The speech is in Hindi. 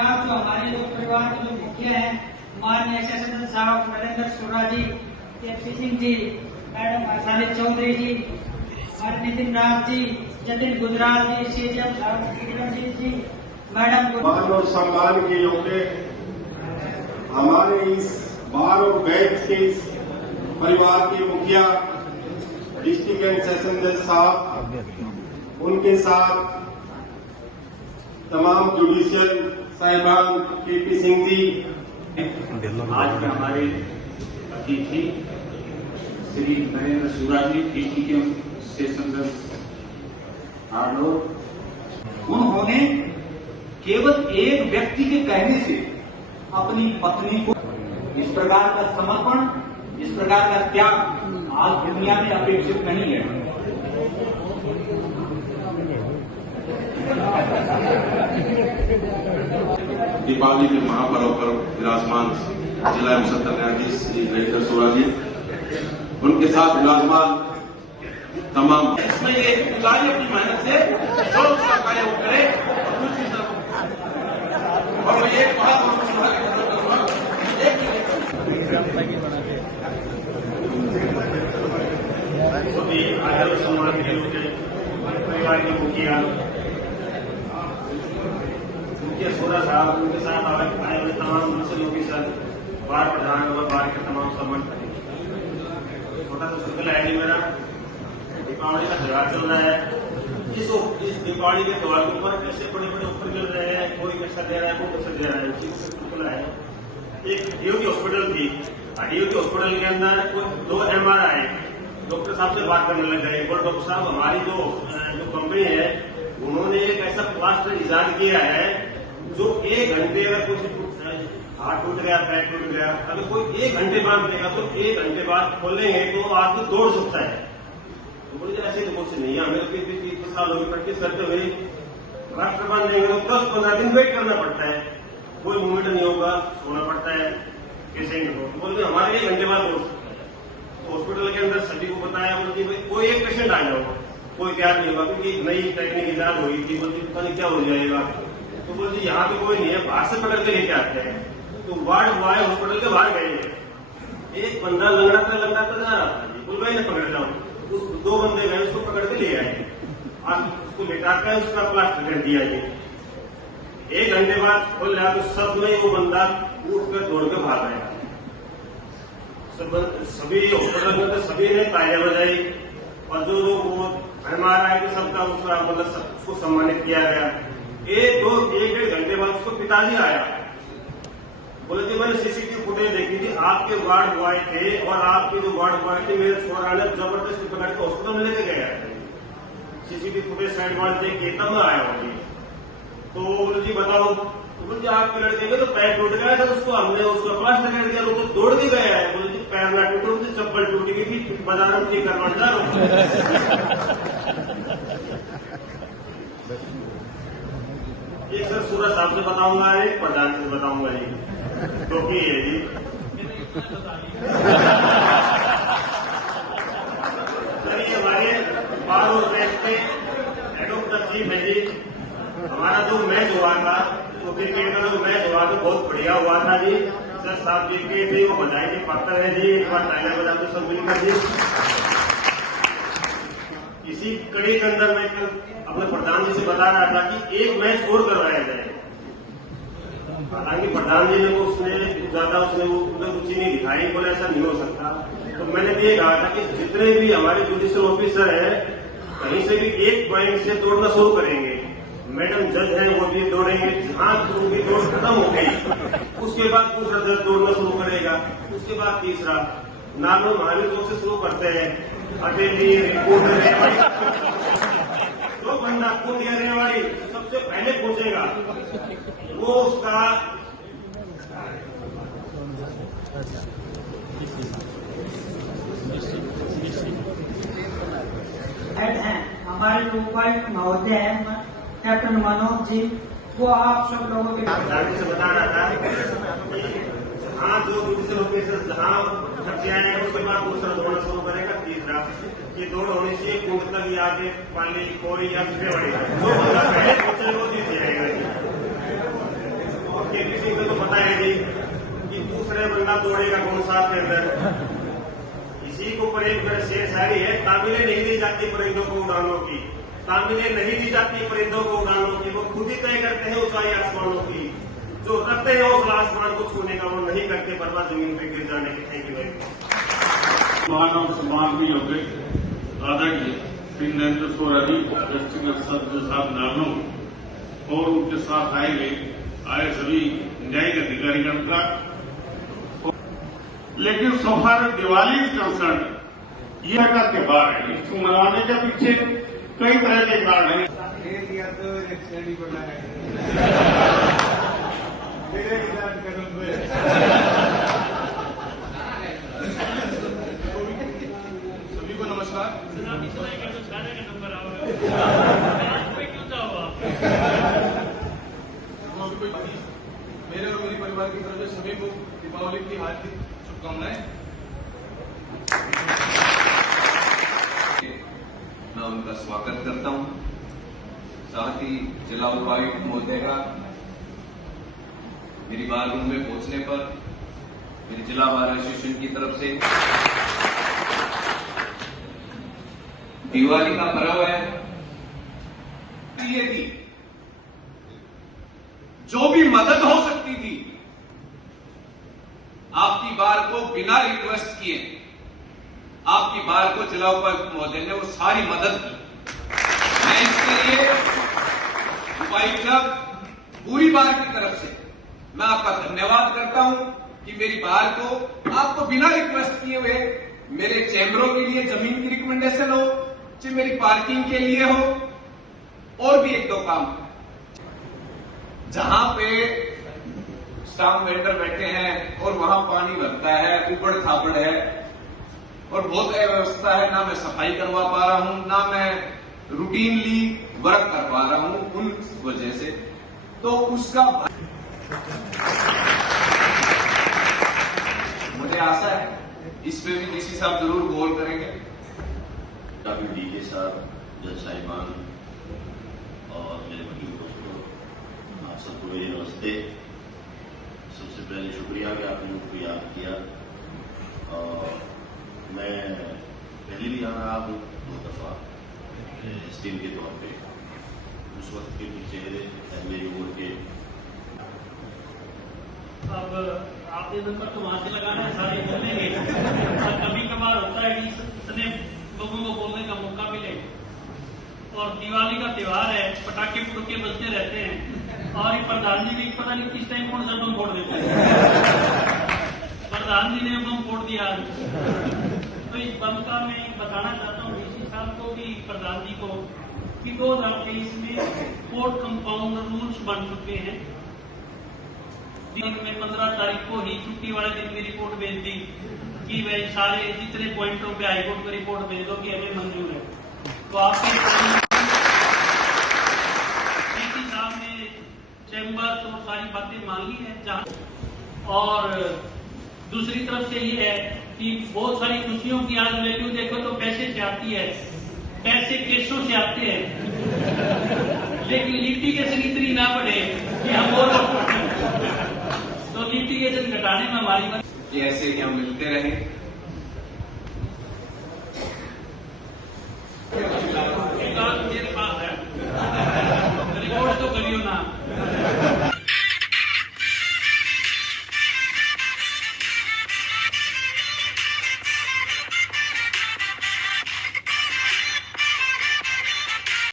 आप जो हमारे लोक परिवार के जो मुखिया हैं, माननीय सदस्य साहब नरेंद्र सुरा जी, के सिंह जी, मैडम सालिद चौधरी जी, हमारे नितिन राम जी, जतिन गुजराल जी, सीएम साहब किरणजीत जी, मैडम मान और सम्मान के योग्य हमारे इस बार और बैच के इस परिवार के मुखिया डिस्ट्रिक्ट एंड सेशन जज साहब, उनके साथ तमाम जुडिशियल साहिबान केपी सिंह जी। आज हमारे अतिथि श्री नरेंद्र सुरा जी, डिस्ट्रिक्ट सेशन जज आलोर, उन्होंने केवल एक व्यक्ति के कहने से अपनी पत्नी को इस प्रकार का समर्पण, इस प्रकार का त्याग आज दुनिया में अपेक्षित नहीं है। दीपावली के महापर्व पर विराजमान जिला एवं सत्र न्यायाधीश श्री नरेंद्र सुरा जी, उनके साथ विराजमान तमाम, इसमें ये पुजारी अपनी मेहनत से जो उसका कार्य वो करे और ये सभी आदर सम्मान के लोग परिवार के मुखिया सोरा साहब, उनके साथ आए हुए तमाम दूसरे लोग के साथ बार प्रधान और बार के तमाम सम्मान करें। छोटा सा सिंगल आईडी मेरा, दीपावली का त्योहार चल रहा है। इस दीपावली के त्योहार के ऊपर कैसे बड़े बड़े ऑफर चल रहे हैं, कोई पैसा दे रहा है, कोई पैसा दे रहा है, उसी को खुला है। एक डीओ की हॉस्पिटल थी, डीओ की हॉस्पिटल के अंदर दो MRI डॉक्टर साहब से बात करने लग गए, और डॉक्टर साहब हमारी जो कंपनी है उन्होंने एक ऐसा प्लास्टर ईजाद किया है जो 1 घंटे अगर कुछ हाथ टूट गया, पैर टूट गया, अगर कोई 1 घंटे बाद देगा तो 1 घंटे बाद खोलेंगे तो आदमी दौड़ सकता है। तो बोले ऐसे तो मुझसे नहीं है, हमें 30 साल होगी प्रैक्टिस करते हुए, प्लास्टर बांध देंगे तो 10-15 दिन वेट करना पड़ता है, कोई मूवमेंट नहीं होगा, सोना पड़ता है पेशेंट को। बोलते हमारे 1 घंटे बाद दौड़ सकता है। तो हॉस्पिटल के अंदर सभी को बताया, बोलती भाई कोई एक पेशेंट आ जाओ, कोई तैयार नहीं होगा क्योंकि नई टेक्निक ईजाद हुई थी। बोलती पता नहीं क्या हो जाएगा, तो बोलती यहाँ पे कोई नहीं है, बाहर से पकड़ के लेके आते हैं। तो वार्ड बॉय हॉस्पिटल के बाहर गए, एक बंदा लंगड़ाता जा रहा था, बोल भाई ने पकड़ लाओ, उस 2 बंदे गए, उसको पकड़ के ले आए, आज उसको लेटाकर उसका प्लास्टर कर दिया। ये 1 घंटे बाद खोल रहा तो सब में वो बंदा उठ कर दौड़ के भाग आया। सभी हॉस्पिटल में तो सभी ने तालियां बजाई, और जो वो MRI के सबका उसका मतलब सबको सम्मानित किया गया। 1-1.5 घंटे बाद उसको पिताजी आया, बोले थे मैंने CCTV फुटेज देखी थी, आपके वार्ड बॉय थे और आपके जो वार्ड बॉय थे मेरे छोरा ने जबरदस्ती पकड़ के हॉस्पिटल में लेके गया। CCTV फुटेज साइड वाल देख के तब मैं आया हूँ। तो बोले जी बताओ, तो बोले आपके लड़के में तो पैर टूट गया था, उसको हमने उसका प्लास्टर कर दिया, वो तो दौड़ के गया है। बोले जी पैर ना टूटे तो चप्पल टूट गई थी, बाजार में ठीक करवा जा रहा हूँ। एक सर सूरज साहब से बताऊंगा, एक प्रधान से बताऊंगा जी, टोपी है जी। सर ये हमारे बार और मैच के हेड ऑफ द टीम है जी। हमारा जो मैच हुआ था, तो क्रिकेट का जो मैच हुआ था बहुत बढ़िया हुआ था जी। सर साहब जीत गए थे, वो बधाई के पात्र है जी, एक बार तालियां बजा दो सब मिलकर जी। इसी कड़ी के अंदर मैं अपने प्रधान जी से बता रहा था कि एक मैच और करवाया जाए। हालांकि प्रधान जी ने उसने ज्यादा उसने रुचि नहीं दिखाई, बोले ऐसा नहीं हो सकता। तो मैंने भी ये कहा था कि जितने भी हमारे जुडिशियल ऑफिसर है कहीं से भी एक पॉइंट से दौड़ना शुरू करेंगे, मैडम जज है वो भी दौड़ेंगे, जहां उनकी दौड़ खत्म हो गई उसके बाद दूसरा जज दौड़ना शुरू करेगा, उसके बाद तीसरा। नार्मल महावीर चौक से शुरू करते हैं, अटेली जो बंदा कुंडिया रेवाड़ी सबसे पहले पहुंचेगा वो उसका हेड हैं हमारे जो उपायुक्त महोदय हैं कैप्टन मनोज जी, वो आप सब लोगों के से बता रहा था हाँ जो जुडिशियल ऑफिसर जहाँ खर्चे आए उसके बाद दूसरा दौड़ना शुरू करेगा, तीसरा ये दौड़ होनी चाहिए कुंड तक या आगे पाली कोरी या पीछे बढ़ेगा, जो बंदा पहले पहुंचे वो जीत जाएगा। कि किसी को तो पता है नहीं कि दूसरे बंदा दौड़ेगा कौन साथ के अंदर। इसी को पर एक मेरा शेर शायरी है, तामीलें नहीं दी जाती परिंदों को उड़ानों की, तामीलें नहीं दी जाती परिंदों को उड़ानों की, वो खुद ही तय करते हैं ऊंचाई आसमानों की। जो रखते हैं हौसला आसमान को छूने का, वो नहीं करते बर्बाद जमीन पे गिर जाने की। Thank you very much. मानव सम्मान भी होंगे दादाजी श्री नरेंद्र सोरा जी, व्यक्तिगत सदस्य साहब नानों और उनके साथ आए सभी न्यायिक अधिकारीगण का। लेकिन सोफार दिवाली कंसर्न ये का त्योहार है, इसको मनाने के पीछे कई तरह के कारण हैं। सभी को नमस्कार। मेरे और मेरे परिवार की तरफ से सभी को दीपावली की हार्दिक शुभकामनाएं। मैं उनका स्वागत करता हूं। साथ ही जिला उपायुक्त महोदय का मेरी बार रूम में पहुंचने पर मेरी जिला बार एसोसिएशन की तरफ से दिवाली का पर्व है। ये थी जो भी मदद हो सकती थी आपकी बार को बिना रिक्वेस्ट किए आपकी बार को जिला उपायुक्त महोदय ने वो सारी मदद की। मैं इसके लिए उपायुक्त पूरी बार की तरफ से मैं आपका धन्यवाद करता हूं कि मेरी बार को आपको बिना रिक्वेस्ट किए हुए मेरे चैम्बरों के लिए जमीन की रिकमेंडेशन हो, चाहे मेरी पार्किंग के लिए हो, और भी एक दो काम जहां पे स्टाम्प वेंडर बैठे हैं और वहां पानी भरता है, ऊबड़ खाबड़ है और बहुत अव्यवस्था है, ना मैं सफाई करवा पा रहा हूं, ना मैं रूटीनली वर्क कर पा रहा हूं उन वजह से, तो उसका मुझे आशा है इस पे भी डीसी साहब जरूर गौर करेंगे। डॉक्टर डीके साहब, जज साहिबान और मेरे वकील दोस्तों, आप सबको मेरी नमस्ते। सबसे पहले शुक्रिया कि आपने मुझको याद किया। और मैं पहले भी आ रहा हूँ 2 दफा टीम के तौर पे। उस वक्त के पीछे मेरी उम्र के अब आपने नंबर तो वहां से लगाना है, सारे बोलेंगे। और कभी कभार होता है कि इतने लोगों को बोलने का मौका मिले। और दिवाली का त्योहार है, पटाखे पुटके बजते रहते हैं और ये प्रधान जी भी पता नहीं किस टाइम कौन सा बम फोड़ देते हैं। प्रधान जी ने बम फोड़ दिया। तो इस बम का मैं बताना चाहता हूँ डीसी साहब को भी, प्रधान जी को, कि 2023 में कोर्ट कंपाउंड रूल्स बन चुके हैं। दिन में 15 तारीख को ही छुट्टी वाले दिन में रिपोर्ट भेज दी कि भाई सारे जितने पॉइंटों पे हाईकोर्ट में रिपोर्ट भेज दो कि हमें मंजूर है। तो आपके डीसी साहब ने चैम्बर तो सारी बातें मान ली है जहां। और दूसरी तरफ से ये है कि बहुत सारी खुशियों की आज वैल्यू देखो तो पैसे से आती है, पैसे केसों से आते हैं, लेकिन लिटिगेशन इतनी ना बढ़े कि हम और तो लिटिगेशन घटाने में हमारी कि ऐसे ही हम मिलते रहें। एक बात मेरे पास है, रिकॉर्ड तो करियो ना।